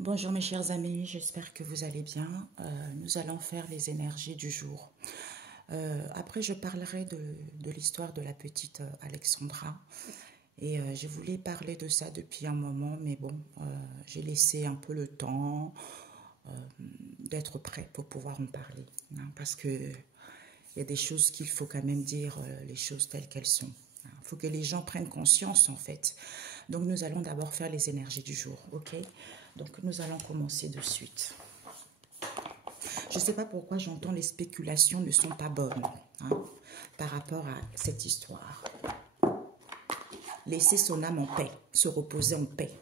Bonjour mes chers amis, j'espère que vous allez bien. Nous allons faire les énergies du jour. Après, je parlerai de l'histoire de la petite Alexandra. Et je voulais parler de ça depuis un moment, mais bon, j'ai laissé un peu le temps d'être prêt pour pouvoir en parler. Hein, parce que il y a des choses qu'il faut quand même dire, les choses telles qu'elles sont. Il faut que les gens prennent conscience en fait. Donc nous allons d'abord faire les énergies du jour, ok? Donc nous allons commencer de suite. Je ne sais pas pourquoi j'entends les spéculations ne sont pas bonnes hein, par rapport à cette histoire. Laisser son âme en paix, se reposer en paix.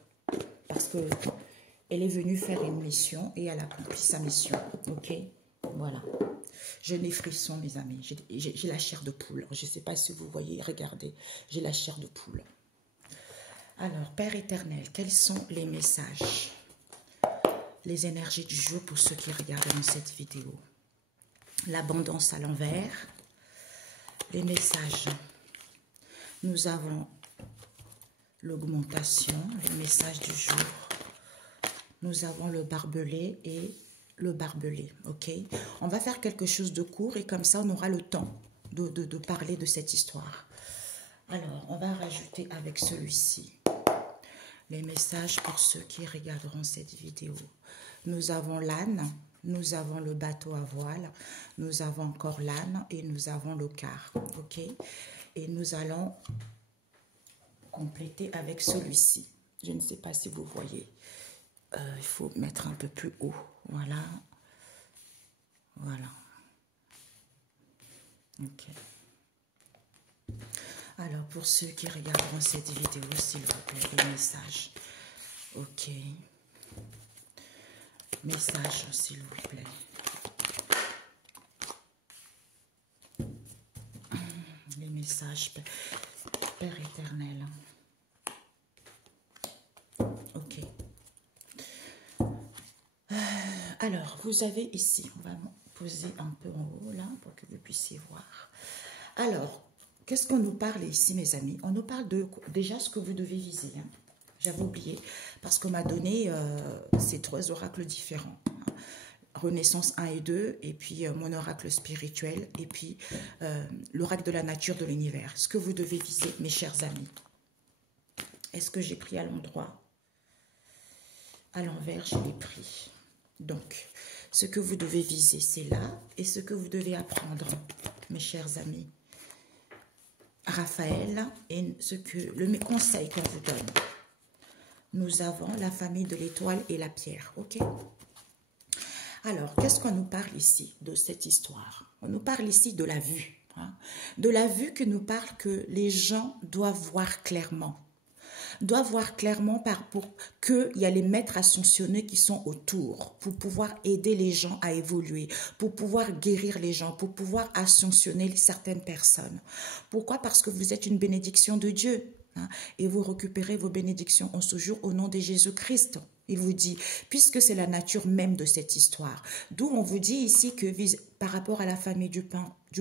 Parce que elle est venue faire une mission et elle a accompli sa mission, ok? Voilà. Je n'ai frisson, mes amis. J'ai la chair de poule. Je ne sais pas si vous voyez, regardez. J'ai la chair de poule. Alors, Père éternel, quels sont les messages, les énergies du jour pour ceux qui regardent cette vidéo? L'abondance à l'envers, les messages. Nous avons l'augmentation, les messages du jour. Nous avons le barbelé et le barbelé, ok? On va faire quelque chose de court et comme ça, on aura le temps de parler de cette histoire. Alors, on va rajouter avec celui-ci les messages pour ceux qui regarderont cette vidéo. Nous avons l'âne, nous avons le bateau à voile, nous avons encore l'âne et nous avons le quart, ok? Et nous allons compléter avec celui-ci. Je ne sais pas si vous voyez. Il faut mettre un peu plus haut. Voilà. Voilà. Ok. Alors, pour ceux qui regarderont cette vidéo, s'il vous plaît, les messages. Ok. Messages, s'il vous plaît. Les messages, Père éternel. Ok. Alors, vous avez ici, on va poser un peu en haut, là, pour que vous puissiez voir. Alors, qu'est-ce qu'on nous parle ici, mes amis? On nous parle de, déjà, ce que vous devez viser. Hein. J'avais oublié, parce qu'on m'a donné ces 3 oracles différents. Renaissance 1 et 2, et puis mon oracle spirituel, et puis l'oracle de la nature de l'univers. Ce que vous devez viser, mes chers amis. Est-ce que j'ai pris à l'endroit? À l'envers, je l'ai pris. Donc, ce que vous devez viser, c'est là, et ce que vous devez apprendre, mes chers amis. Raphaël, et le conseil qu'on vous donne. Nous avons la famille de l'étoile et la pierre, ok? Alors, qu'est-ce qu'on nous parle ici de cette histoire? On nous parle ici de la vue. Hein? De la vue que nous parle que les gens doivent voir clairement. Doivent voir clairement pour qu'il y a les maîtres ascensionnés qui sont autour, pour pouvoir aider les gens à évoluer, pour pouvoir guérir les gens, pour pouvoir ascensionner certaines personnes. Pourquoi? Parce que vous êtes une bénédiction de Dieu. Hein, et vous récupérez vos bénédictions en ce jour au nom de Jésus-Christ. Il vous dit, puisque c'est la nature même de cette histoire. D'où on vous dit ici que par rapport à la famille du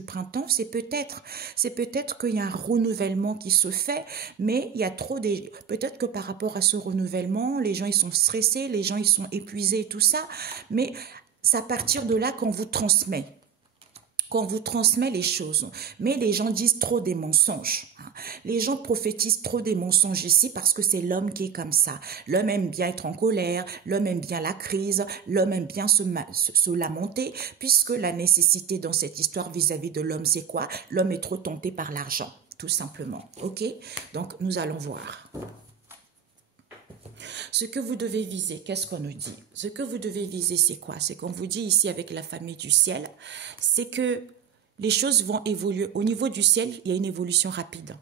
printemps, c'est peut-être qu'il y a un renouvellement qui se fait, mais il y a trop des... Peut-être que par rapport à ce renouvellement, les gens ils sont stressés, les gens ils sont épuisés et tout ça, mais c'est à partir de là qu'on vous transmet. Qu'on vous transmet les choses. Mais les gens disent trop des mensonges. Les gens prophétisent trop des mensonges ici parce que c'est l'homme qui est comme ça. L'homme aime bien être en colère, l'homme aime bien la crise, l'homme aime bien se lamenter, puisque la nécessité dans cette histoire vis-à-vis de l'homme, c'est quoi? L'homme est trop tenté par l'argent, tout simplement. Ok? Donc, nous allons voir. Ce que vous devez viser, qu'est-ce qu'on nous dit? Ce que vous devez viser, c'est quoi? C'est qu'on vous dit ici avec la famille du ciel, c'est que les choses vont évoluer. Au niveau du ciel, il y a une évolution rapide.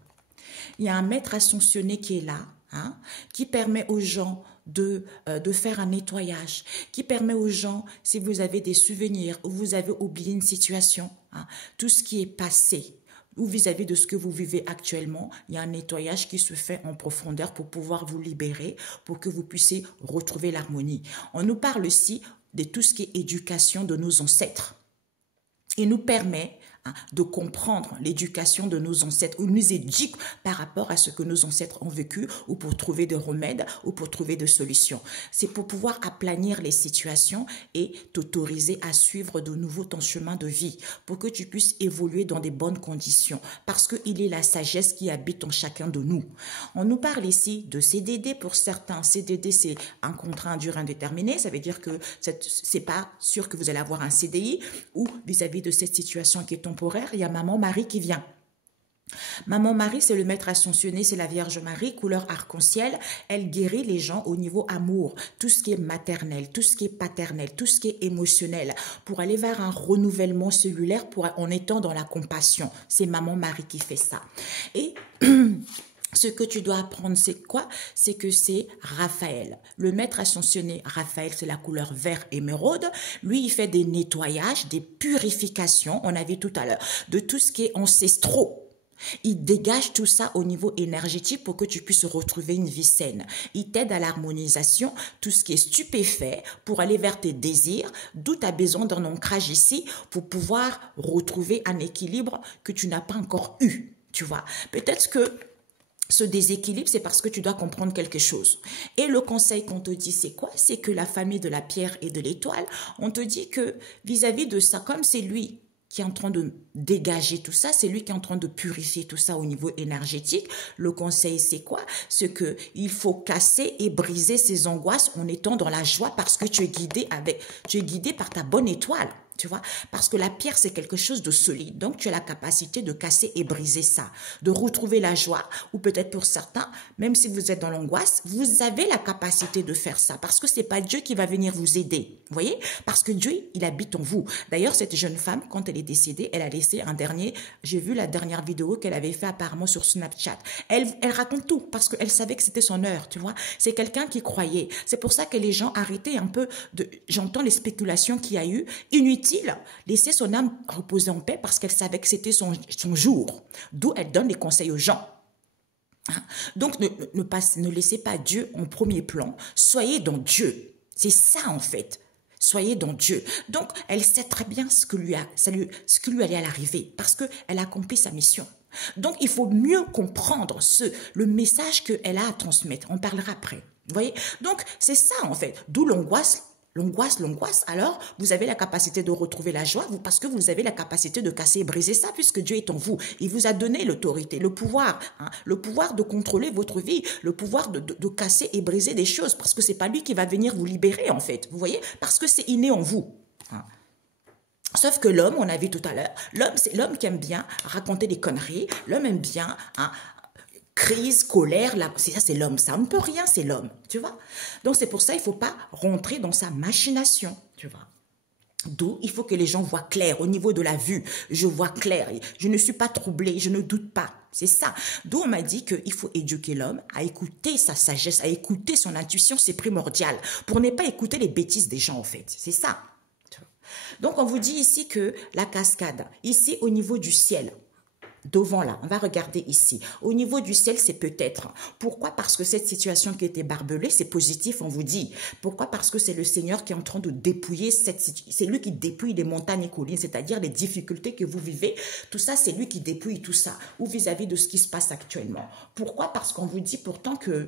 Il y a un maître ascensionné qui est là, hein, qui permet aux gens de faire un nettoyage, qui permet aux gens, si vous avez des souvenirs ou vous avez oublié une situation, hein, tout ce qui est passé, ou vis-à-vis de ce que vous vivez actuellement, il y a un nettoyage qui se fait en profondeur pour pouvoir vous libérer, pour que vous puissiez retrouver l'harmonie. On nous parle aussi de tout ce qui est éducation de nos ancêtres. Il nous permet, hein, de comprendre l'éducation de nos ancêtres, ou nous éduque par rapport à ce que nos ancêtres ont vécu, ou pour trouver des remèdes, ou pour trouver des solutions. C'est pour pouvoir aplanir les situations et t'autoriser à suivre de nouveau ton chemin de vie, pour que tu puisses évoluer dans des bonnes conditions, parce qu'il est la sagesse qui habite en chacun de nous. On nous parle ici de CDD pour certains. CDD, c'est un contrat à durée indéterminée, ça veut dire que c'est pas sûr que vous allez avoir un CDI, ou vis-à-vis de cette situation qui est temporaire, il y a Maman Marie qui vient. Maman Marie, c'est le maître ascensionné, c'est la Vierge Marie, couleur arc-en-ciel. Elle guérit les gens au niveau amour, tout ce qui est maternel, tout ce qui est paternel, tout ce qui est émotionnel, pour aller vers un renouvellement cellulaire en étant dans la compassion. C'est Maman Marie qui fait ça. Et ce que tu dois apprendre, c'est quoi? C'est que c'est Raphaël. Le maître ascensionné, Raphaël, c'est la couleur vert émeraude. Lui, il fait des nettoyages, des purifications, on a vu tout à l'heure, de tout ce qui est ancestraux. Il dégage tout ça au niveau énergétique pour que tu puisses retrouver une vie saine. Il t'aide à l'harmonisation, tout ce qui est stupéfait, pour aller vers tes désirs, d'où tu as besoin d'un ancrage ici pour pouvoir retrouver un équilibre que tu n'as pas encore eu. Tu vois, peut-être que ce déséquilibre, c'est parce que tu dois comprendre quelque chose. Et le conseil qu'on te dit, c'est quoi? C'est que la famille de la pierre et de l'étoile, on te dit que vis-à-vis de ça, comme c'est lui qui est en train de dégager tout ça, c'est lui qui est en train de purifier tout ça au niveau énergétique. Le conseil, c'est quoi? C'est que il faut casser et briser ses angoisses en étant dans la joie, parce que tu es guidé par ta bonne étoile. Tu vois, parce que la pierre, c'est quelque chose de solide. Donc, tu as la capacité de casser et briser ça, de retrouver la joie, ou peut-être pour certains, même si vous êtes dans l'angoisse, vous avez la capacité de faire ça, parce que c'est pas Dieu qui va venir vous aider. Vous voyez? Parce que Dieu, il habite en vous. D'ailleurs, cette jeune femme, quand elle est décédée, elle a laissé j'ai vu la dernière vidéo qu'elle avait fait apparemment sur Snapchat. Elle raconte tout, parce qu'elle savait que c'était son heure, tu vois. C'est quelqu'un qui croyait. C'est pour ça que les gens arrêtaient un peu j'entends les spéculations qu'il y a eu, inutiles. Laisser son âme reposer en paix parce qu'elle savait que c'était son jour. D'où elle donne des conseils aux gens. Donc, ne laissez pas Dieu en premier plan. Soyez dans Dieu. C'est ça, en fait. Soyez dans Dieu. Donc, elle sait très bien ce que lui allait à l'arrivée parce qu'elle a accompli sa mission. Donc, il faut mieux comprendre le message qu'elle a à transmettre. On parlera après. Vous voyez? Donc, c'est ça, en fait. D'où l'angoisse. L'angoisse, alors vous avez la capacité de retrouver la joie, parce que vous avez la capacité de casser et briser ça, puisque Dieu est en vous. Il vous a donné l'autorité, le pouvoir de contrôler votre vie, le pouvoir de casser et briser des choses, parce que c'est pas lui qui va venir vous libérer, en fait, vous voyez, parce que c'est inné en vous. Sauf que l'homme, on a vu tout à l'heure, l'homme, c'est l'homme qui aime bien raconter des conneries, l'homme aime bien... crise, colère, c'est l'homme, ça ne peut rien, c'est l'homme, tu vois. Donc c'est pour ça, il ne faut pas rentrer dans sa machination, tu vois. D'où il faut que les gens voient clair au niveau de la vue. Je vois clair, je ne suis pas troublée, je ne doute pas. C'est ça. D'où on m'a dit qu'il faut éduquer l'homme à écouter sa sagesse, à écouter son intuition, c'est primordial, pour ne pas écouter les bêtises des gens en fait. C'est ça. Donc on vous dit ici que la cascade, ici au niveau du ciel, devant là, on va regarder ici. Au niveau du ciel, c'est peut-être. Pourquoi? Parce que cette situation qui était barbelée, c'est positif, on vous dit. Pourquoi? Parce que c'est le Seigneur qui est en train de dépouiller cette situation. C'est lui qui dépouille les montagnes et collines, c'est-à-dire les difficultés que vous vivez. Tout ça, c'est lui qui dépouille tout ça. Ou vis-à-vis de ce qui se passe actuellement. Pourquoi? Parce qu'on vous dit pourtant que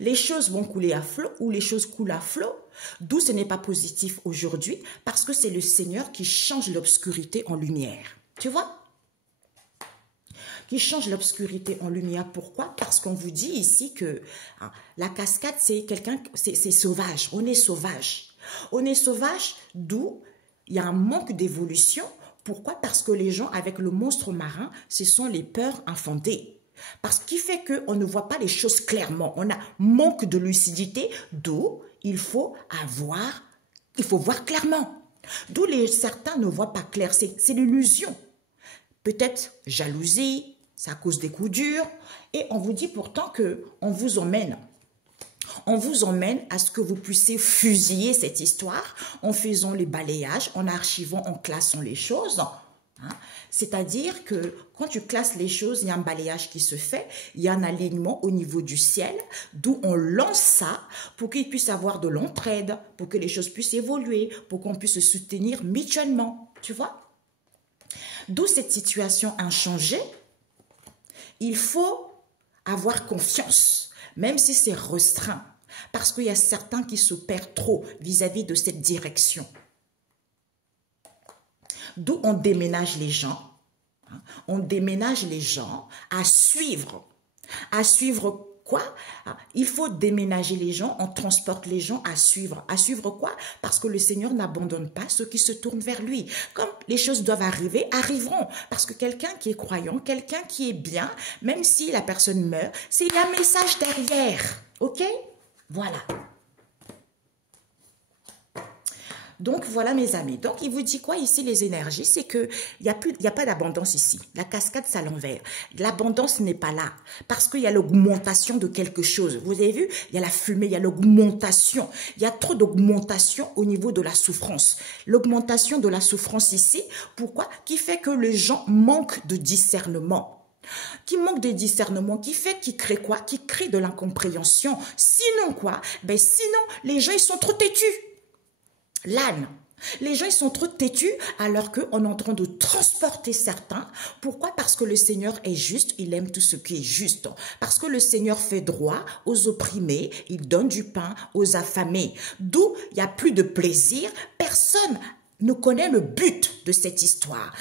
les choses vont couler à flot ou les choses coulent à flot. D'où ce n'est pas positif aujourd'hui, parce que c'est le Seigneur qui change l'obscurité en lumière. Tu vois? Qui change l'obscurité en lumière. Pourquoi? Parce qu'on vous dit ici que la cascade, c'est c'est sauvage. On est sauvage. On est sauvage, d'où il y a un manque d'évolution. Pourquoi? Parce que les gens, avec le monstre marin, ce sont les peurs infondées. Parce qu'il fait qu'on ne voit pas les choses clairement. On a manque de lucidité, d'où il faut voir clairement. D'où certains ne voient pas clair. C'est l'illusion. Peut-être jalousie, c'est à cause des coups durs. Et on vous dit pourtant qu'on vous emmène. On vous emmène à ce que vous puissiez fusiller cette histoire en faisant les balayages, en archivant, en classant les choses. C'est-à-dire que quand tu classes les choses, il y a un balayage qui se fait, il y a un alignement au niveau du ciel, d'où on lance ça pour qu'il puisse avoir de l'entraide, pour que les choses puissent évoluer, pour qu'on puisse se soutenir mutuellement, tu vois. D'où cette situation inchangée, il faut avoir confiance, même si c'est restreint, parce qu'il y a certains qui se perdent trop vis-à-vis de cette direction. D'où on déménage les gens. On déménage les gens à suivre. À suivre quoi? Il faut déménager les gens, on transporte les gens à suivre. À suivre quoi? Parce que le Seigneur n'abandonne pas ceux qui se tournent vers lui. Comme les choses doivent arriver, arriveront. Parce que quelqu'un qui est croyant, quelqu'un qui est bien, même si la personne meurt, c'est un message derrière. Ok? Voilà. Donc, voilà mes amis. Donc, il vous dit quoi ici, les énergies? C'est qu'il n'y a pas d'abondance ici. La cascade, c'est à l'envers. L'abondance n'est pas là. Parce qu'il y a l'augmentation de quelque chose. Vous avez vu? Il y a la fumée, il y a l'augmentation. Il y a trop d'augmentation au niveau de la souffrance. L'augmentation de la souffrance ici, pourquoi? Qui fait que les gens manquent de discernement. Qui manque de discernement, qui fait, qui crée quoi? Qui crée de l'incompréhension. Sinon quoi? Ben sinon, les gens, ils sont trop têtus. L'âne. Les gens, ils sont trop têtus alors qu'on est en train de transporter certains. Pourquoi? Parce que le Seigneur est juste, il aime tout ce qui est juste. Parce que le Seigneur fait droit aux opprimés, il donne du pain aux affamés. D'où il n'y a plus de plaisir, personne ne connaît le but de cette histoire.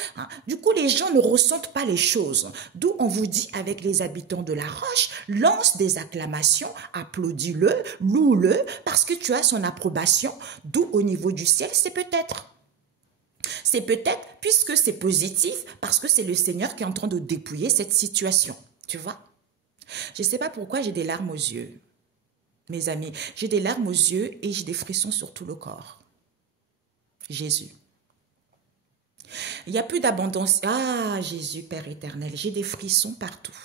Du coup, les gens ne ressentent pas les choses. D'où on vous dit avec les habitants de la roche, lance des acclamations, applaudis-le, loue-le, parce que tu as son approbation. D'où au niveau du ciel, c'est peut-être. C'est peut-être, puisque c'est positif, parce que c'est le Seigneur qui est en train de dépouiller cette situation. Tu vois? Je ne sais pas pourquoi j'ai des larmes aux yeux. Mes amis, j'ai des larmes aux yeux et j'ai des frissons sur tout le corps. Jésus. Il n'y a plus d'abondance. Ah, Jésus, Père éternel, j'ai des frissons partout.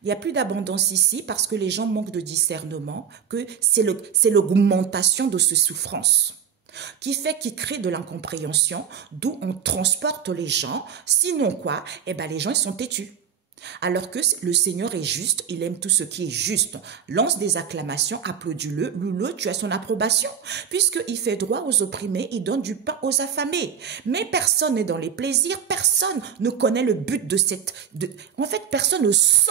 Il n'y a plus d'abondance ici parce que les gens manquent de discernement, que c'est l'augmentation de cette souffrance qui fait qu'ils créent de l'incompréhension, d'où on transporte les gens. Sinon quoi? Eh bien, les gens, ils sont têtus. Alors que le Seigneur est juste, il aime tout ce qui est juste. Lance des acclamations, applaudis-le, loue-le, tu as son approbation. Puisqu'il fait droit aux opprimés, il donne du pain aux affamés. Mais personne n'est dans les plaisirs, personne ne connaît le but de cette... En fait, personne ne sent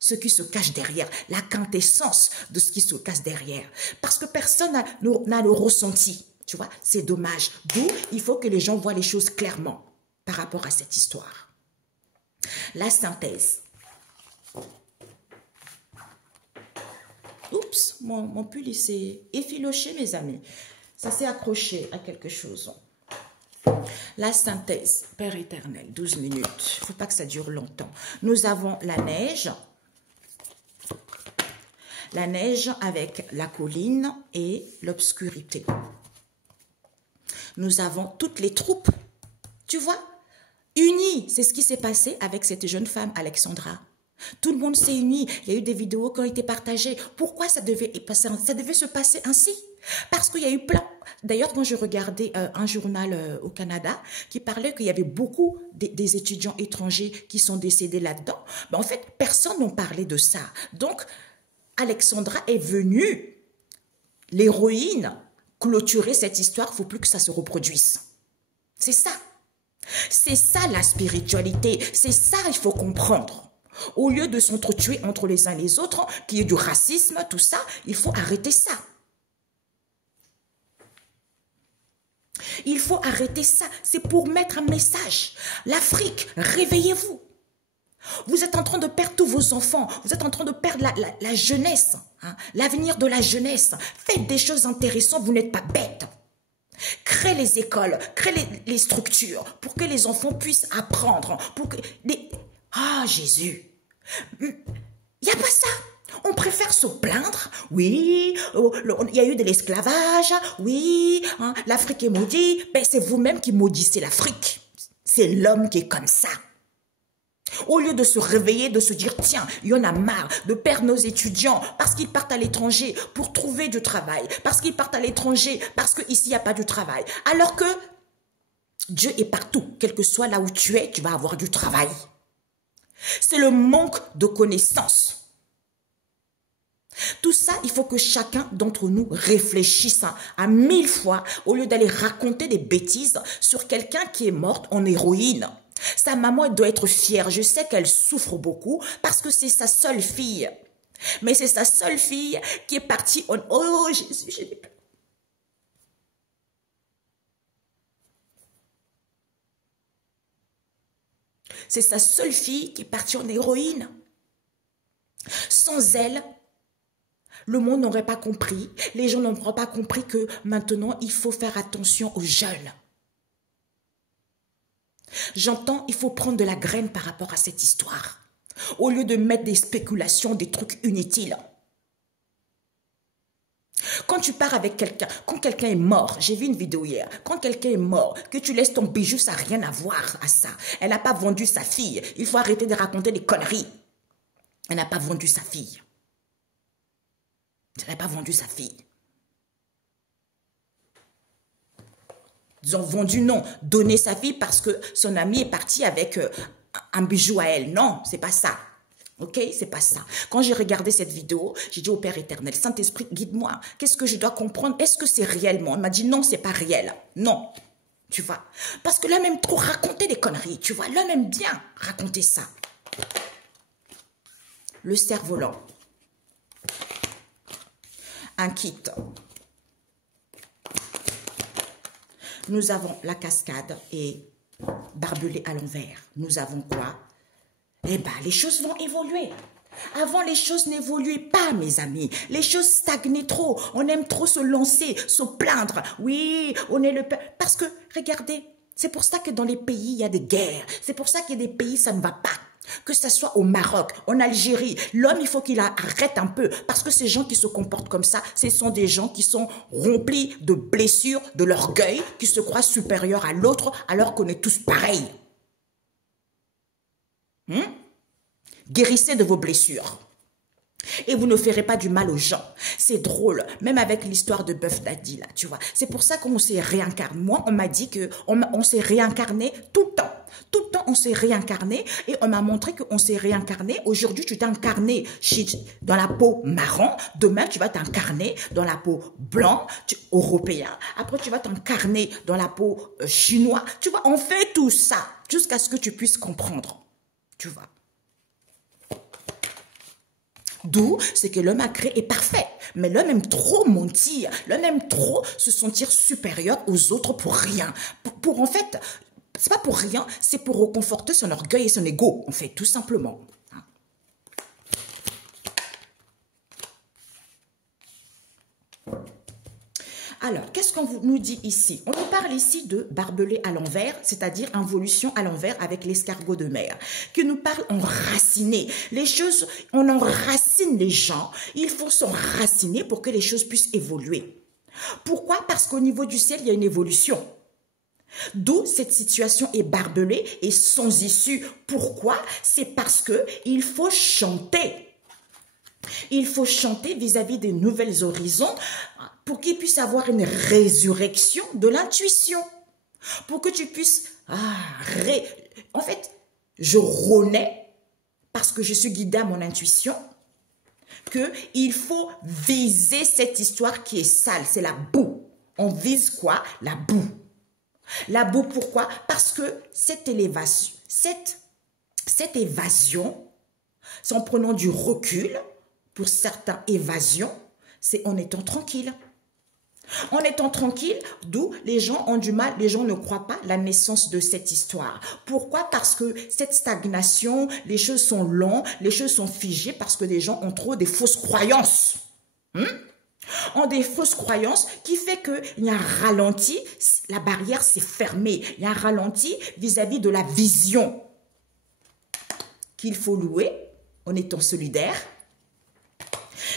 ce qui se cache derrière, la quintessence de ce qui se cache derrière. Parce que personne n'a le ressenti. Tu vois, c'est dommage. D'où il faut que les gens voient les choses clairement par rapport à cette histoire. La synthèse. Oups, mon pull s'est effiloché, mes amis. Ça s'est accroché à quelque chose. La synthèse, Père éternel, 12 minutes. Il ne faut pas que ça dure longtemps. Nous avons la neige. La neige avec la colline et l'obscurité. Nous avons toutes les troupes. Tu vois? Unis, c'est ce qui s'est passé avec cette jeune femme, Alexandra. Tout le monde s'est uni. Il y a eu des vidéos qui ont été partagées. Pourquoi ça devait se passer ainsi? Parce qu'il y a eu plein. D'ailleurs, quand je regardais un journal au Canada qui parlait qu'il y avait beaucoup des étudiants étrangers qui sont décédés là-dedans, ben en fait, personne n'a parlé de ça. Donc, Alexandra est venue, l'héroïne, clôturer cette histoire. Il ne faut plus que ça se reproduise. C'est ça. C'est ça la spiritualité, c'est ça il faut comprendre. Au lieu de s'entretuer entre les uns et les autres, qu'il y ait du racisme, tout ça, il faut arrêter ça. Il faut arrêter ça, c'est pour mettre un message. L'Afrique, réveillez-vous. Vous êtes en train de perdre tous vos enfants, vous êtes en train de perdre la jeunesse, hein, l'avenir de la jeunesse. Faites des choses intéressantes, vous n'êtes pas bêtes. Crée les écoles, crée les structures pour que les enfants puissent apprendre. Pour que Ah, Jésus, il n'y a pas ça. On préfère se plaindre. Oui, il y a eu de l'esclavage. Oui, hein, l'Afrique est maudite. Ben, c'est vous-même qui maudissez l'Afrique. C'est l'homme qui est comme ça. Au lieu de se réveiller, de se dire, tiens, il y en a marre de perdre nos étudiants parce qu'ils partent à l'étranger pour trouver du travail, parce qu'ils partent à l'étranger parce qu'ici, il n'y a pas de travail. Alors que Dieu est partout, quel que soit là où tu es, tu vas avoir du travail. C'est le manque de connaissances. Tout ça, il faut que chacun d'entre nous réfléchisse à 1000 fois au lieu d'aller raconter des bêtises sur quelqu'un qui est morte en héroïne. Sa maman, elle doit être fière. Je sais qu'elle souffre beaucoup parce que c'est sa seule fille. Mais c'est sa seule fille qui est partie en... Oh Jésus, j'ai peur. C'est sa seule fille qui est partie en héroïne. Sans elle, le monde n'aurait pas compris. Les gens n'auraient pas compris que maintenant, il faut faire attention aux jeunes. J'entends, il faut prendre de la graine par rapport à cette histoire. Au lieu de mettre des spéculations, des trucs inutiles. Quand tu pars avec quelqu'un, quand quelqu'un est mort, j'ai vu une vidéo hier, quand quelqu'un est mort, que tu laisses ton bijou, ça n'a rien à voir à ça. Elle n'a pas vendu sa fille. Il faut arrêter de raconter des conneries. Elle n'a pas vendu sa fille. Elle n'a pas vendu sa fille. Ils ont vendu, non, donné sa fille parce que son ami est parti avec un bijou à elle. Non, c'est pas ça. Ok, c'est pas ça. Quand j'ai regardé cette vidéo, j'ai dit au Père éternel, Saint-Esprit, guide-moi. Qu'est-ce que je dois comprendre? Est-ce que c'est réellement? Il m'a dit non, c'est pas réel. Non, tu vois. Parce que l'homme aime trop raconter des conneries, tu vois. L'homme aime bien raconter ça. Le cerf-volant. Un kit. Nous avons la cascade et barbelé à l'envers. Nous avons quoi? Eh bien, les choses vont évoluer. Avant, les choses n'évoluaient pas, mes amis. Les choses stagnaient trop. On aime trop se lancer, se plaindre. Oui, on est le... Parce que, regardez, c'est pour ça que dans les pays, il y a des guerres. C'est pour ça qu'il y a des pays, ça ne va pas. Que ce soit au Maroc, en Algérie, l'homme, il faut qu'il arrête un peu. Parce que ces gens qui se comportent comme ça, ce sont des gens qui sont remplis de blessures, de l'orgueil, qui se croient supérieurs à l'autre, alors qu'on est tous pareils. Guérissez de vos blessures. Et vous ne ferez pas du mal aux gens. C'est drôle, même avec l'histoire de Bœuf Daddy, là, tu vois. C'est pour ça qu'on s'est réincarné. Moi, on m'a dit qu'on s'est réincarné tout le temps. Tout le temps, on s'est réincarné et on m'a montré qu'on s'est réincarné. Aujourd'hui, tu t'es incarné dans la peau marron. Demain, tu vas t'incarner dans la peau blanc, européen. Après, tu vas t'incarner dans la peau chinois. Tu vois, on fait tout ça jusqu'à ce que tu puisses comprendre. Tu vois. D'où, c'est que l'homme a créé est parfait. Mais l'homme aime trop mentir. L'homme aime trop se sentir supérieur aux autres pour rien. En fait, c'est pas pour rien, c'est pour reconforter son orgueil et son ego, en fait, tout simplement. Alors, qu'est-ce qu'on nous dit ici? On nous parle ici de barbelé à l'envers, c'est-à-dire involution à l'envers avec l'escargot de mer, qui nous parle enraciner. Les choses, on enracine les gens, il faut s'enraciner pour que les choses puissent évoluer. Pourquoi? Parce qu'au niveau du ciel, il y a une évolution. D'où cette situation est barbelée et sans issue. Pourquoi? C'est parce que il faut chanter. Il faut chanter vis-à-vis des nouvelles horizons pour qu'il puisse avoir une résurrection de l'intuition. Pour que tu puisses... En fait, je renais, parce que je suis guidée à mon intuition, qu'il faut viser cette histoire qui est sale. C'est la boue. On vise quoi? La boue. La boue, pourquoi? Parce que cette évasion, c'est en prenant du recul, pour certaines évasions, c'est en étant tranquille. En étant tranquille, d'où les gens ont du mal, les gens ne croient pas la naissance de cette histoire. Pourquoi? Parce que cette stagnation, les choses sont longues, les choses sont figées parce que les gens ont trop des fausses croyances. Ont des fausses croyances qui fait qu'il y a un ralenti, la barrière s'est fermée. Il y a un ralenti vis-à-vis de la vision qu'il faut louer en étant solidaire.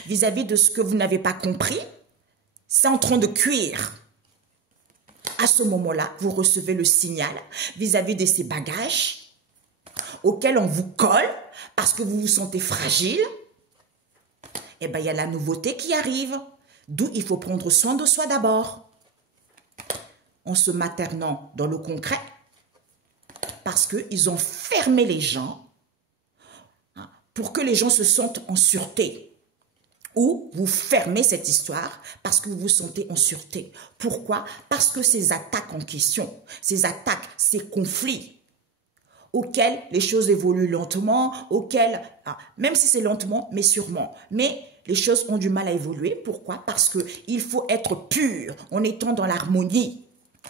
Vis-à-vis de ce que vous n'avez pas compris, c'est en train de cuire. À ce moment-là, vous recevez le signal vis-à-vis de ces bagages auxquels on vous colle parce que vous vous sentez fragile. Eh bien, il y a la nouveauté qui arrive. D'où il faut prendre soin de soi d'abord. En se maternant dans le concret. Parce qu'ils ont fermé les gens pour que les gens se sentent en sûreté. ou vous fermez cette histoire parce que vous vous sentez en sûreté. Pourquoi? Parce que ces attaques en question, ces attaques, ces conflits auxquels les choses évoluent lentement, auxquels, même si c'est lentement, mais sûrement, mais les choses ont du mal à évoluer. Pourquoi? Parce qu'il faut être pur en étant dans l'harmonie,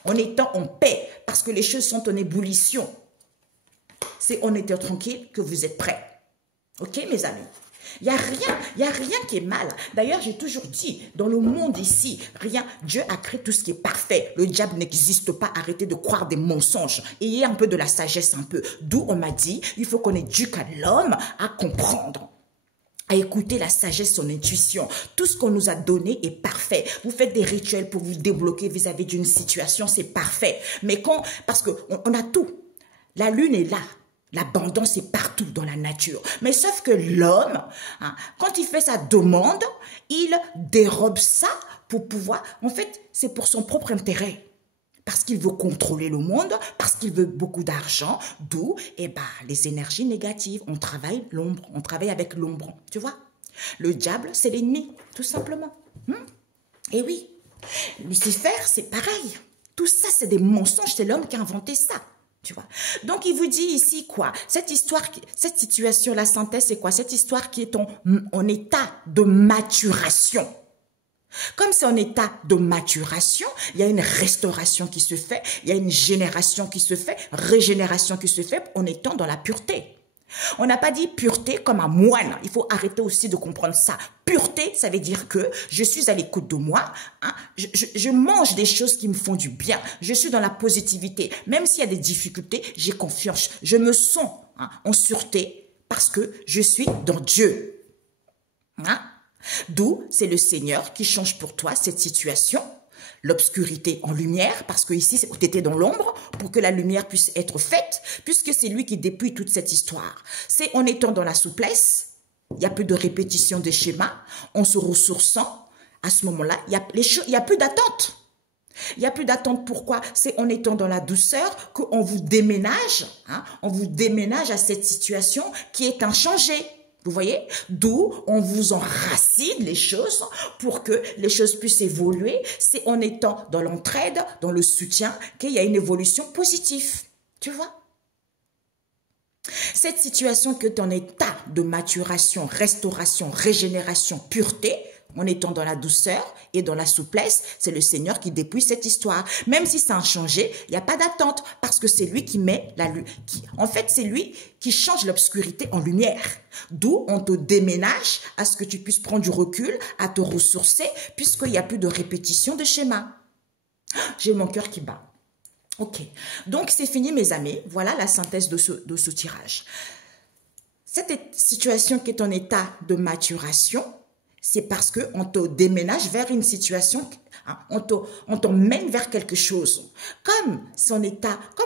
en étant en paix, parce que les choses sont en ébullition. C'est en étant tranquille que vous êtes prêts. Ok, mes amis? Il n'y a rien qui est mal. D'ailleurs, j'ai toujours dit, dans le monde ici, rien, Dieu a créé tout ce qui est parfait. Le diable n'existe pas. Arrêtez de croire des mensonges. Ayez un peu de la sagesse, un peu. D'où on m'a dit, il faut qu'on éduque l'homme à comprendre, à écouter la sagesse, son intuition. Tout ce qu'on nous a donné est parfait. Vous faites des rituels pour vous débloquer vis-à-vis d'une situation, c'est parfait. Mais parce qu'on a tout. La lune est là. L'abondance est partout dans la nature. Mais sauf que l'homme, quand il fait sa demande, il dérobe ça pour pouvoir... En fait, c'est pour son propre intérêt. Parce qu'il veut contrôler le monde, parce qu'il veut beaucoup d'argent, d'où les énergies négatives. On travaille l'ombre, on travaille avec l'ombre, tu vois. Le diable, c'est l'ennemi, tout simplement. Et oui, Lucifer, c'est pareil. Tout ça, c'est des mensonges, c'est l'homme qui a inventé ça. Tu vois. Donc, il vous dit ici quoi? Cette histoire, cette situation, la synthèse, c'est quoi? Cette histoire qui est en état de maturation. Comme c'est en état de maturation, il y a une restauration qui se fait, il y a une génération qui se fait, régénération qui se fait en étant dans la pureté. On n'a pas dit pureté comme un moine. Il faut arrêter aussi de comprendre ça. Pureté, ça veut dire que je suis à l'écoute de moi. Je mange des choses qui me font du bien. Je suis dans la positivité. Même s'il y a des difficultés, j'ai confiance. Je me sens en sûreté parce que je suis dans Dieu. D'où c'est le Seigneur qui change pour toi cette situation. L'obscurité en lumière, parce que ici, tu étais dans l'ombre, pour que la lumière puisse être faite, puisque c'est lui qui dépouille toute cette histoire. C'est en étant dans la souplesse, il n'y a plus de répétition des schémas, en se ressourçant, à ce moment-là, il n'y a plus d'attente. Il n'y a plus d'attente. Pourquoi? C'est en étant dans la douceur qu'on vous déménage, on vous déménage à cette situation qui est inchangée. Vous voyez? D'où on vous enracine les choses pour que les choses puissent évoluer. C'est en étant dans l'entraide, dans le soutien, qu'il y a une évolution positive. Tu vois? Cette situation qui est en état de maturation, restauration, régénération, pureté, en étant dans la douceur et dans la souplesse, c'est le Seigneur qui dépouille cette histoire. Même si ça a changé, il n'y a pas d'attente parce que c'est lui qui met la lumière. En fait, c'est lui qui change l'obscurité en lumière. D'où on te déménage à ce que tu puisses prendre du recul, à te ressourcer, puisqu'il n'y a plus de répétition de schéma. J'ai mon cœur qui bat. Ok. Donc, c'est fini, mes amis. Voilà la synthèse de ce tirage. Cette situation qui est en état de maturation, c'est parce qu'on te déménage vers une situation, on t'emmène vers quelque chose. Comme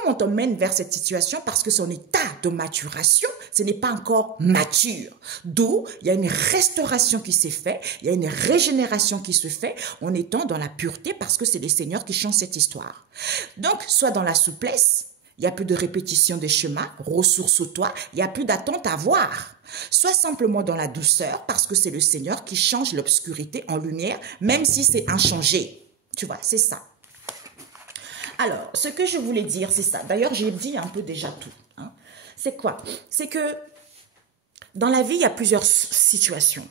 on t'emmène vers cette situation parce que son état de maturation, ce n'est pas encore mature. D'où il y a une restauration qui s'est faite, il y a une régénération qui se fait en étant dans la pureté parce que c'est les seigneurs qui changent cette histoire. Donc, soit dans la souplesse, il n'y a plus de répétition des chemins, ressource-toi, il n'y a plus d'attente à voir. Sois simplement dans la douceur parce que c'est le Seigneur qui change l'obscurité en lumière, même si c'est inchangé. Tu vois, c'est ça. Alors, ce que je voulais dire, c'est ça. D'ailleurs, j'ai dit un peu déjà tout. C'est quoi? C'est que dans la vie, il y a plusieurs situations.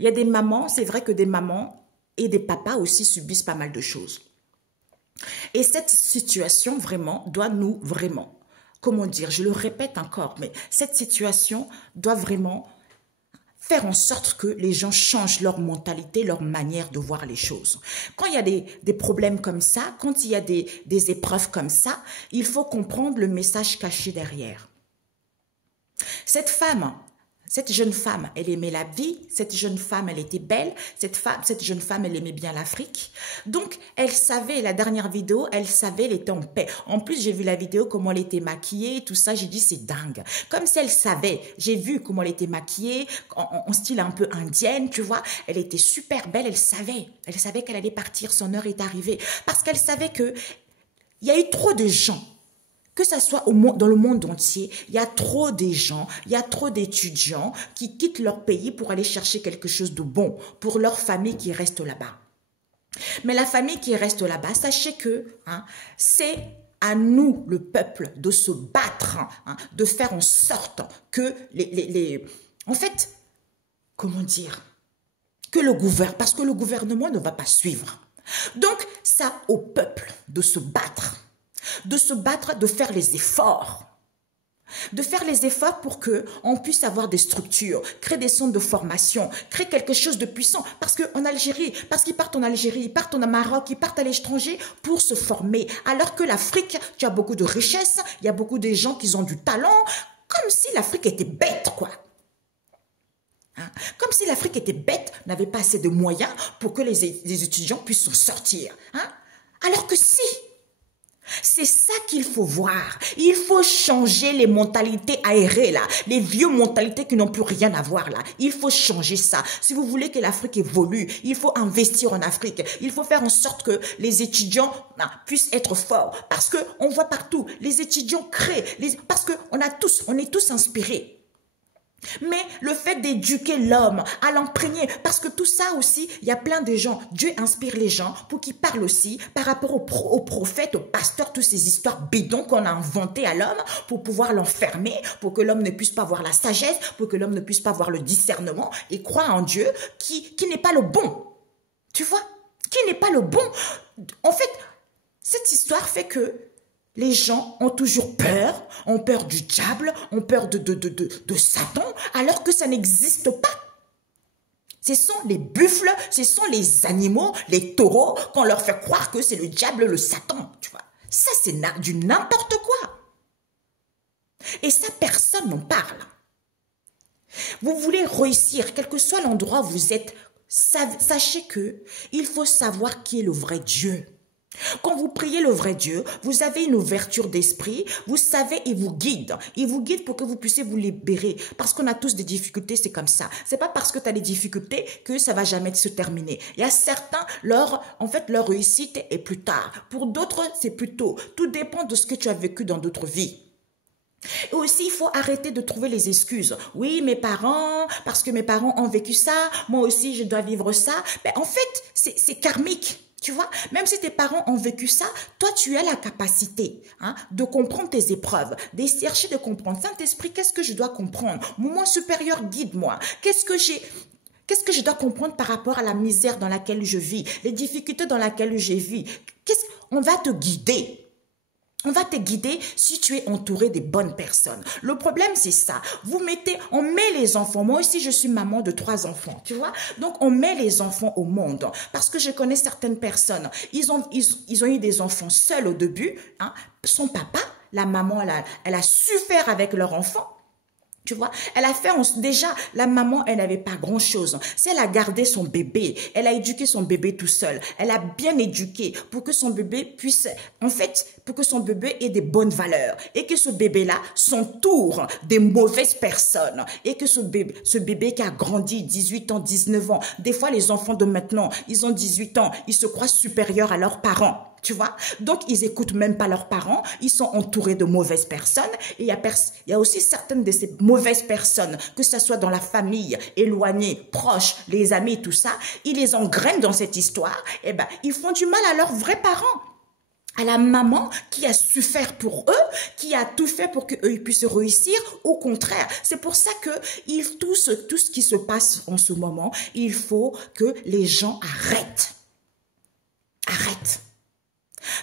Il y a des mamans, c'est vrai que des mamans et des papas aussi subissent pas mal de choses. Et cette situation comment dire, je le répète encore, mais cette situation doit vraiment faire en sorte que les gens changent leur mentalité, leur manière de voir les choses. Quand il y a des problèmes comme ça, quand il y a des épreuves comme ça, il faut comprendre le message caché derrière. Cette jeune femme, elle aimait la vie, cette jeune femme, elle était belle, cette jeune femme, elle aimait bien l'Afrique. Donc, elle savait, la dernière vidéo, elle savait, elle était en paix. En plus, j'ai vu la vidéo, comment elle était maquillée, tout ça, j'ai dit, c'est dingue. Comme si elle savait, j'ai vu comment elle était maquillée, en style un peu indienne, tu vois. Elle était super belle, elle savait qu'elle allait partir, son heure est arrivée. Parce qu'elle savait que il y a eu trop de gens que ça soit dans le monde entier, il y a trop de gens, il y a trop d'étudiants qui quittent leur pays pour aller chercher quelque chose de bon pour leur famille qui reste là-bas. Mais la famille qui reste là-bas, sachez que c'est à nous, le peuple, de se battre, de faire en sorte que en fait, comment dire, que parce que le gouvernement ne va pas suivre. Donc, ça au peuple de se battre, de faire les efforts. De faire les efforts pour qu'on puisse avoir des structures, créer des centres de formation, créer quelque chose de puissant. Parce qu'en Algérie, parce qu'ils partent en Algérie, ils partent en Maroc, ils partent à l'étranger pour se former. Alors que l'Afrique, tu as beaucoup de richesses, il y a beaucoup de gens qui ont du talent, comme si l'Afrique était bête, quoi. Comme si l'Afrique était bête, n'avait pas assez de moyens pour que les étudiants puissent s'en sortir. Alors que si, c'est ça qu'il faut voir. Il faut changer les mentalités aérées, là, les vieux mentalités qui n'ont plus rien à voir, là. Il faut changer ça. Si vous voulez que l'Afrique évolue, il faut investir en Afrique. Il faut faire en sorte que les étudiants puissent être forts. Parce qu'on voit partout, les étudiants créent, parce qu'on est tous inspirés. Mais le fait d'éduquer l'homme, à l'imprégner, parce que tout ça aussi, il y a plein de gens, Dieu inspire les gens pour qu'ils parlent aussi par rapport aux prophètes, aux pasteurs, toutes ces histoires bidons qu'on a inventées à l'homme pour pouvoir l'enfermer, pour que l'homme ne puisse pas voir la sagesse, pour que l'homme ne puisse pas voir le discernement et croire en Dieu qui n'est pas le bon. Tu vois? Qui n'est pas le bon. En fait, cette histoire fait que les gens ont toujours peur, ont peur du diable, ont peur de Satan, alors que ça n'existe pas. Ce sont les buffles, ce sont les animaux, les taureaux, qu'on leur fait croire que c'est le diable, le Satan, tu vois. Ça, c'est du n'importe quoi. Et ça, personne n'en parle. Vous voulez réussir, quel que soit l'endroit où vous êtes, sachez que il faut savoir qui est le vrai Dieu. Quand vous priez le vrai Dieu, vous avez une ouverture d'esprit, vous savez, il vous guide. Il vous guide pour que vous puissiez vous libérer. Parce qu'on a tous des difficultés, c'est comme ça. C'est pas parce que tu as des difficultés que ça va jamais se terminer. Il y a certains, leur réussite est plus tard. Pour d'autres, c'est plus tôt. Tout dépend de ce que tu as vécu dans d'autres vies. Et aussi, il faut arrêter de trouver les excuses. Oui, mes parents, parce que mes parents ont vécu ça, moi aussi je dois vivre ça. Mais en fait, c'est karmique. Tu vois, même si tes parents ont vécu ça, toi, tu as la capacité de comprendre tes épreuves, de chercher de comprendre. Saint-Esprit, qu'est-ce que je dois comprendre? Mon moi supérieur, guide-moi. Qu'est-ce que je dois comprendre par rapport à la misère dans laquelle je vis, les difficultés dans lesquelles je vis? On va te guider. On va te guider si tu es entouré des bonnes personnes. Le problème, c'est ça. On met les enfants. Moi aussi, je suis maman de 3 enfants, tu vois. Donc, on met les enfants au monde. Parce que je connais certaines personnes. Ils ont eu des enfants seuls au début. Son papa, la maman, elle a su faire avec leur enfant. Tu vois, elle a fait, déjà, la maman, elle n'avait pas grand-chose. Si elle a gardé son bébé, elle a éduqué son bébé tout seul. Elle a bien éduqué pour que son bébé puisse, pour que son bébé ait des bonnes valeurs. Et que ce bébé-là s'entoure des mauvaises personnes. Et que ce bébé qui a grandi 18 ans, 19 ans, des fois, les enfants de maintenant, ils ont 18 ans, ils se croient supérieurs à leurs parents. Tu vois, donc ils écoutent même pas leurs parents, ils sont entourés de mauvaises personnes et il y a aussi certaines de ces mauvaises personnes, que ce soit dans la famille, éloignée, proche, les amis, tout ça, ils les engrainent dans cette histoire, et ils font du mal à leurs vrais parents. À la maman qui a su faire pour eux, qui a tout fait pour qu'eux puissent réussir, au contraire. C'est pour ça que tout ce qui se passe en ce moment, il faut que les gens arrêtent. Arrêtent.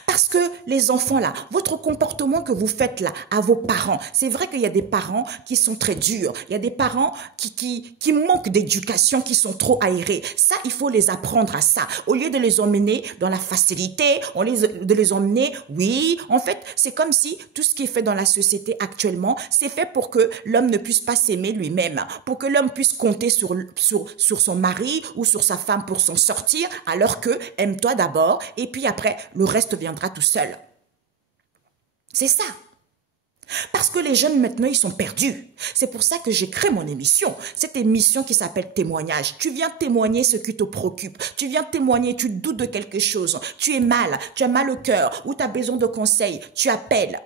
Parce que les enfants là, votre comportement que vous faites là à vos parents, c'est vrai qu'il y a des parents qui sont très durs, il y a des parents qui manquent d'éducation, qui sont trop aérés. Ça, il faut les apprendre à ça. Au lieu de les emmener dans la facilité, de les emmener, oui, en fait, c'est comme si tout ce qui est fait dans la société actuellement, c'est fait pour que l'homme ne puisse pas s'aimer lui-même, pour que l'homme puisse compter sur son mari ou sur sa femme pour s'en sortir, alors que aime-toi d'abord et puis après, le reste viendra tout seul. C'est ça. Parce que les jeunes maintenant, ils sont perdus. C'est pour ça que j'ai créé mon émission. Cette émission qui s'appelle Témoignage. Tu viens témoigner ce qui te préoccupe. Tu viens témoigner, tu doutes de quelque chose. Tu es mal, tu as mal au cœur ou tu as besoin de conseils. Tu appelles.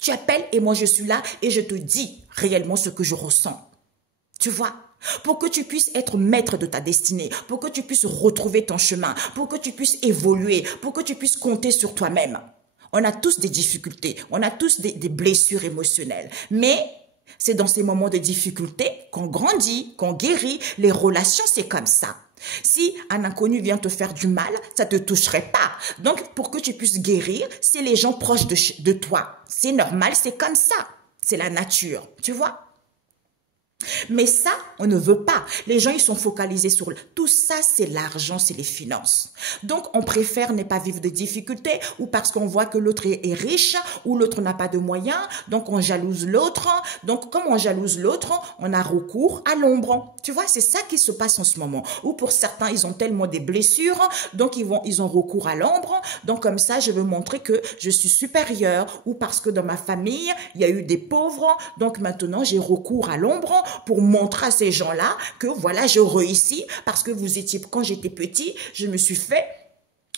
Tu appelles et moi je suis là et je te dis réellement ce que je ressens. Tu vois? Pour que tu puisses être maître de ta destinée, pour que tu puisses retrouver ton chemin, pour que tu puisses évoluer, pour que tu puisses compter sur toi-même. On a tous des difficultés, on a tous des blessures émotionnelles, mais c'est dans ces moments de difficulté qu'on grandit, qu'on guérit. Les relations, c'est comme ça. Si un inconnu vient te faire du mal, ça te toucherait pas. Donc, pour que tu puisses guérir, c'est les gens proches de toi. C'est normal, c'est comme ça. C'est la nature, tu vois? Mais ça, on ne veut pas. Les gens, ils sont focalisés sur... Tout ça, c'est l'argent, c'est les finances. Donc, on préfère ne pas vivre de difficultés ou parce qu'on voit que l'autre est riche ou l'autre n'a pas de moyens. Donc, on jalouse l'autre. Donc, comme on jalouse l'autre, on a recours à l'ombre. Tu vois, c'est ça qui se passe en ce moment. Ou pour certains, ils ont tellement des blessures, donc ils ont recours à l'ombre. Donc, comme ça, je veux montrer que je suis supérieure ou parce que dans ma famille, il y a eu des pauvres. Donc, maintenant, j'ai recours à l'ombre pour montrer à ces gens-là que voilà, je réussis parce que vous étiez, quand j'étais petit, je me suis fait,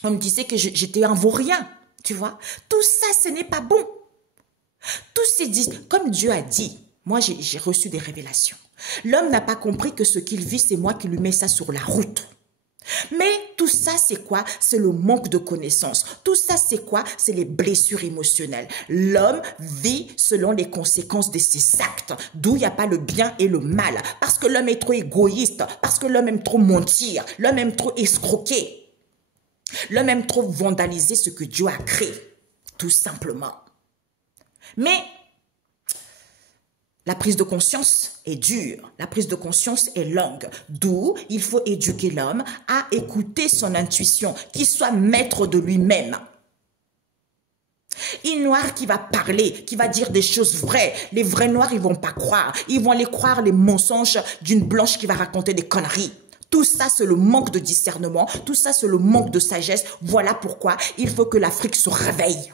on me disait que j'étais un vaurien, tu vois. Tout ça, ce n'est pas bon. Tous ces comme Dieu a dit, moi j'ai reçu des révélations. L'homme n'a pas compris que ce qu'il vit, c'est moi qui lui mets ça sur la route. Mais tout ça, c'est quoi? C'est le manque de connaissances. Tout ça, c'est quoi? C'est les blessures émotionnelles. L'homme vit selon les conséquences de ses actes, d'où il n'y a pas le bien et le mal. Parce que l'homme est trop égoïste, parce que l'homme aime trop mentir, l'homme aime trop escroquer, l'homme aime trop vandaliser ce que Dieu a créé, tout simplement. Mais la prise de conscience est dure, la prise de conscience est longue, d'où il faut éduquer l'homme à écouter son intuition, qu'il soit maître de lui-même. Une noire qui va parler, qui va dire des choses vraies, les vrais noirs, ils vont pas croire, ils vont aller croire les mensonges d'une blanche qui va raconter des conneries. Tout ça, c'est le manque de discernement, tout ça, c'est le manque de sagesse. Voilà pourquoi il faut que l'Afrique se réveille.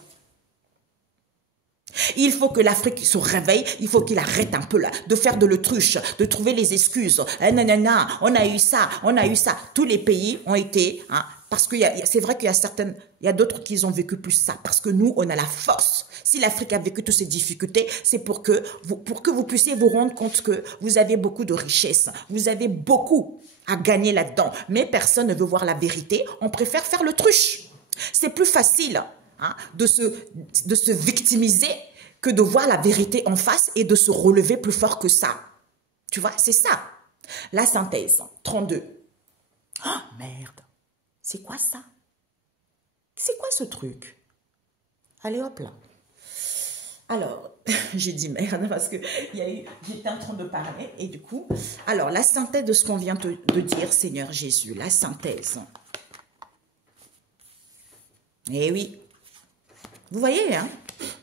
Il faut que l'Afrique se réveille, il faut qu'il arrête un peu là, de faire de l'autruche, de trouver les excuses. Nanana, on a eu ça, on a eu ça. Tous les pays ont été, parce que c'est vrai qu'il y a certaines, il y a d'autres qui ont vécu plus ça, parce que nous, on a la force. Si l'Afrique a vécu toutes ces difficultés, c'est pour que vous puissiez vous rendre compte que vous avez beaucoup de richesses, vous avez beaucoup à gagner là-dedans. Mais personne ne veut voir la vérité, on préfère faire l'autruche. C'est plus facile de se victimiser que de voir la vérité en face et de se relever plus fort que ça. Tu vois, c'est ça. La synthèse, 32. Oh, merde. C'est quoi ça? C'est quoi ce truc? Allez, hop là. Alors, j'ai dit merde parce que j'étais en train de parler et du coup... Alors, la synthèse de ce qu'on vient de dire, Seigneur Jésus, la synthèse. Eh oui. Vous voyez, hein?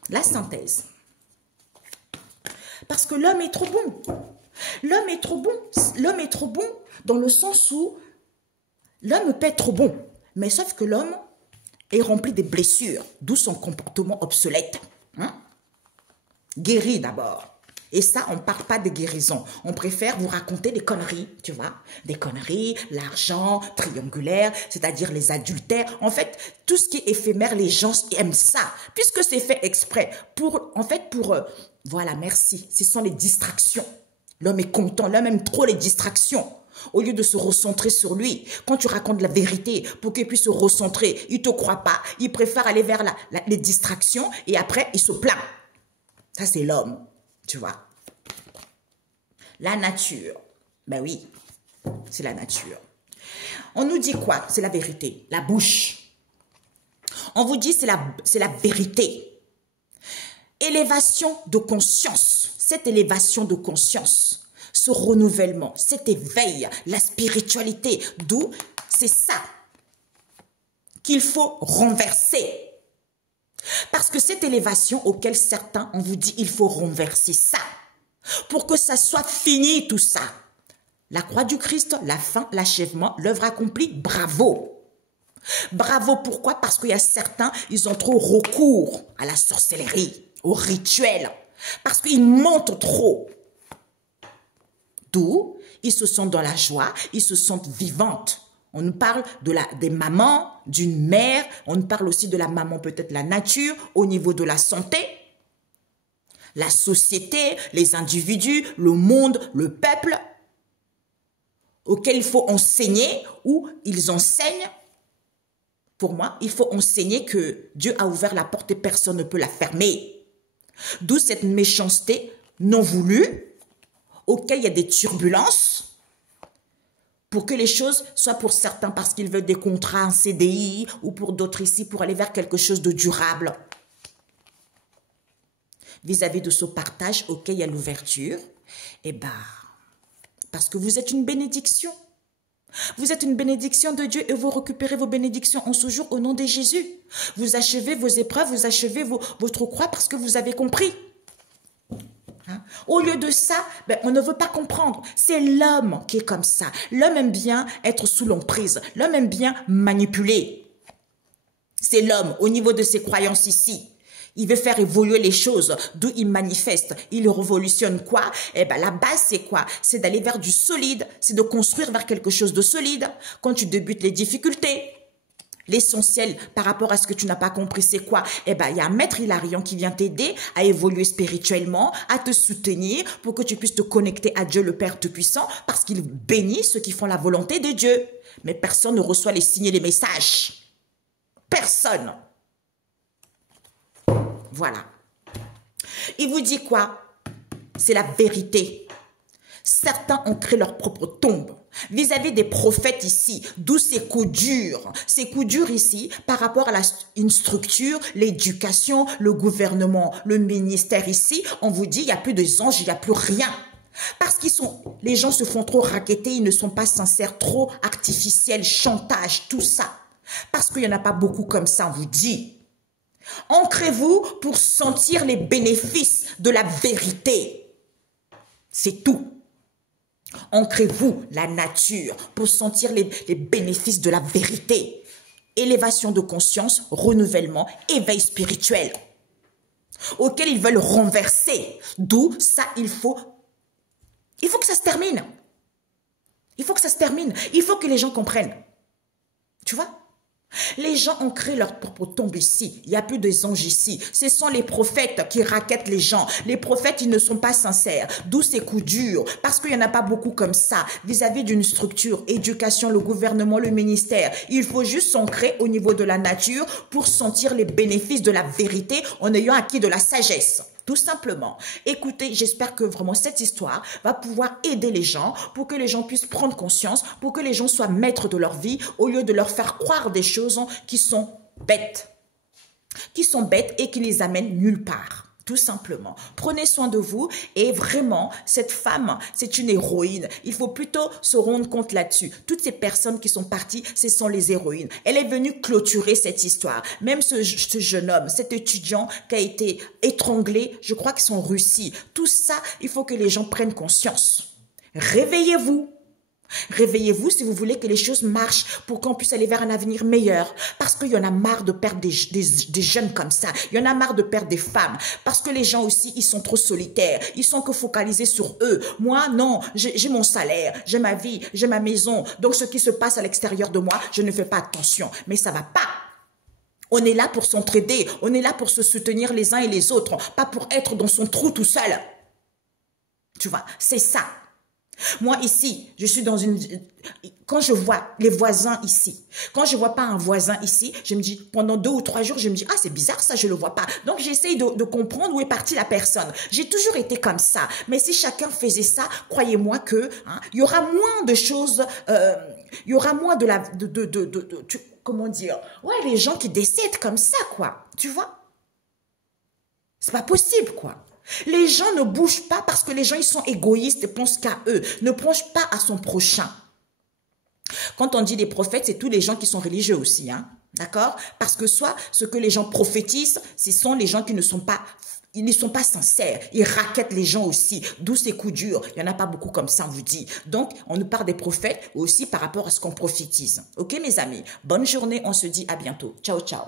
La synthèse. Parce que l'homme est trop bon. L'homme est trop bon. L'homme est trop bon dans le sens où l'homme peut être trop bon. Mais sauf que l'homme est rempli de blessures, d'où son comportement obsolète. Guéri d'abord. Et ça, on ne parle pas de guérison. On préfère vous raconter des conneries, tu vois. Des conneries, l'argent, triangulaire, c'est-à-dire les adultères. En fait, tout ce qui est éphémère, les gens aiment ça. Puisque c'est fait exprès. Voilà, merci. Ce sont les distractions. L'homme est content. L'homme aime trop les distractions. Au lieu de se recentrer sur lui. Quand tu racontes la vérité, pour qu'il puisse se recentrer, il ne te croit pas. Il préfère aller vers les distractions et après, il se plaint. Ça, c'est l'homme. Tu vois, la nature, ben oui, c'est la nature. On nous dit quoi? C'est la vérité, la bouche. On vous dit c'est la vérité. Élévation de conscience, cette élévation de conscience, ce renouvellement, cet éveil, la spiritualité, d'où c'est ça qu'il faut renverser. Parce que cette élévation auquel certains, on vous dit, il faut renverser ça. Pour que ça soit fini tout ça. La croix du Christ, la fin, l'achèvement, l'œuvre accomplie, bravo. Bravo, pourquoi? Parce qu'il y a certains, ils ont trop recours à la sorcellerie, au rituel. Parce qu'ils mentent trop. D'où ils se sentent dans la joie, ils se sentent vivantes. On nous parle des mamans, d'une mère, on nous parle aussi de la maman, peut-être la nature, au niveau de la santé. la société, les individus, le monde, le peuple, auquel il faut enseigner, ou ils enseignent. Pour moi, il faut enseigner que Dieu a ouvert la porte et personne ne peut la fermer. D'où cette méchanceté non voulue, auquel il y a des turbulences, pour que les choses soient pour certains parce qu'ils veulent des contrats, un CDI, ou pour d'autres ici, pour aller vers quelque chose de durable. Vis-à-vis de ce partage auquel il y a l'ouverture, eh bien, parce que vous êtes une bénédiction. Vous êtes une bénédiction de Dieu et vous récupérez vos bénédictions en ce jour au nom de Jésus. Vous achevez vos épreuves, vous achevez votre croix parce que vous avez compris. Hein? Au lieu de ça, ben, on ne veut pas comprendre. C'est l'homme qui est comme ça. L'homme aime bien être sous l'emprise. L'homme aime bien manipuler. C'est l'homme au niveau de ses croyances ici. Il veut faire évoluer les choses, d'où il manifeste. Il révolutionne quoi? Eh ben, la base, c'est quoi? C'est d'aller vers du solide, c'est de construire vers quelque chose de solide. Quand tu débutes les difficultés, l'essentiel par rapport à ce que tu n'as pas compris, c'est quoi? Eh ben, il y a un maître Hilarion qui vient t'aider à évoluer spirituellement, à te soutenir pour que tu puisses te connecter à Dieu le Père Tout-Puissant parce qu'il bénit ceux qui font la volonté de Dieu. Mais personne ne reçoit les signes et les messages. Personne. Voilà. Il vous dit quoi? C'est la vérité. Certains ont créé leur propre tombe. Vis-à-vis des prophètes ici, d'où ces coups durs. Ces coups durs ici, par rapport à une structure, l'éducation, le gouvernement, le ministère ici, on vous dit, il n'y a plus de anges, il n'y a plus rien. Parce les gens se font trop racketter, ils ne sont pas sincères, trop artificiels, chantage, tout ça. Parce qu'il n'y en a pas beaucoup comme ça, on vous dit. Ancrez-vous pour sentir les bénéfices de la vérité. C'est tout. Ancrez-vous la nature pour sentir les bénéfices de la vérité. Élévation de conscience, renouvellement, éveil spirituel. Auquel ils veulent renverser. D'où ça, il faut que ça se termine. Il faut que ça se termine. Il faut que les gens comprennent. Tu vois? Les gens ont créé leur propre tombe ici. Il n'y a plus des anges ici. Ce sont les prophètes qui raquettent les gens. Les prophètes, ils ne sont pas sincères. D'où ces coups durs. Parce qu'il n'y en a pas beaucoup comme ça. Vis-à-vis d'une structure, éducation, le gouvernement, le ministère. Il faut juste s'ancrer au niveau de la nature pour sentir les bénéfices de la vérité en ayant acquis de la sagesse. Tout simplement. Écoutez, j'espère que vraiment cette histoire va pouvoir aider les gens pour que les gens puissent prendre conscience, pour que les gens soient maîtres de leur vie au lieu de leur faire croire des choses qui sont bêtes et qui les amènent nulle part. Tout simplement. Prenez soin de vous et vraiment, cette femme, c'est une héroïne. Il faut plutôt se rendre compte là-dessus. Toutes ces personnes qui sont parties, ce sont les héroïnes. Elle est venue clôturer cette histoire. Même ce jeune homme, cet étudiant qui a été étranglé, je crois qu'ils sont en Russie. Tout ça, il faut que les gens prennent conscience. Réveillez-vous. Réveillez-vous si vous voulez que les choses marchent pour qu'on puisse aller vers un avenir meilleur. Parce qu'il y en a marre de perdre des jeunes comme ça. Il y en a marre de perdre des femmes. Parce que les gens aussi, ils sont trop solitaires. Ils sont que focalisés sur eux. Moi, non, j'ai mon salaire, j'ai ma vie, j'ai ma maison. Donc, ce qui se passe à l'extérieur de moi, je ne fais pas attention. Mais ça va pas. On est là pour s'entraider. On est là pour se soutenir les uns et les autres. Pas pour être dans son trou tout seul. Tu vois, c'est ça. Moi ici, je suis dans une... Quand je vois les voisins ici, quand je vois pas un voisin ici, je me dis, pendant 2 ou 3 jours, je me dis, ah c'est bizarre ça, je le vois pas. Donc j'essaye de comprendre où est partie la personne. J'ai toujours été comme ça. Mais si chacun faisait ça, croyez-moi que il y aura moins de choses, il y aura moins de la... comment dire? Ouais, les gens qui décèdent comme ça, quoi. Tu vois? C'est pas possible, quoi. Les gens ne bougent pas parce que les gens, ils sont égoïstes et pensent qu'à eux, ne pensent pas à son prochain. Quand on dit des prophètes, c'est tous les gens qui sont religieux aussi, hein, d'accord? Parce que soit ce que les gens prophétisent, ce sont les gens qui ne sont pas sincères. Ils raquettent les gens aussi, d'où ces coups durs. Il n'y en a pas beaucoup comme ça, on vous dit. Donc, on nous parle des prophètes aussi par rapport à ce qu'on prophétise. Ok, mes amis? Bonne journée, on se dit à bientôt. Ciao, ciao.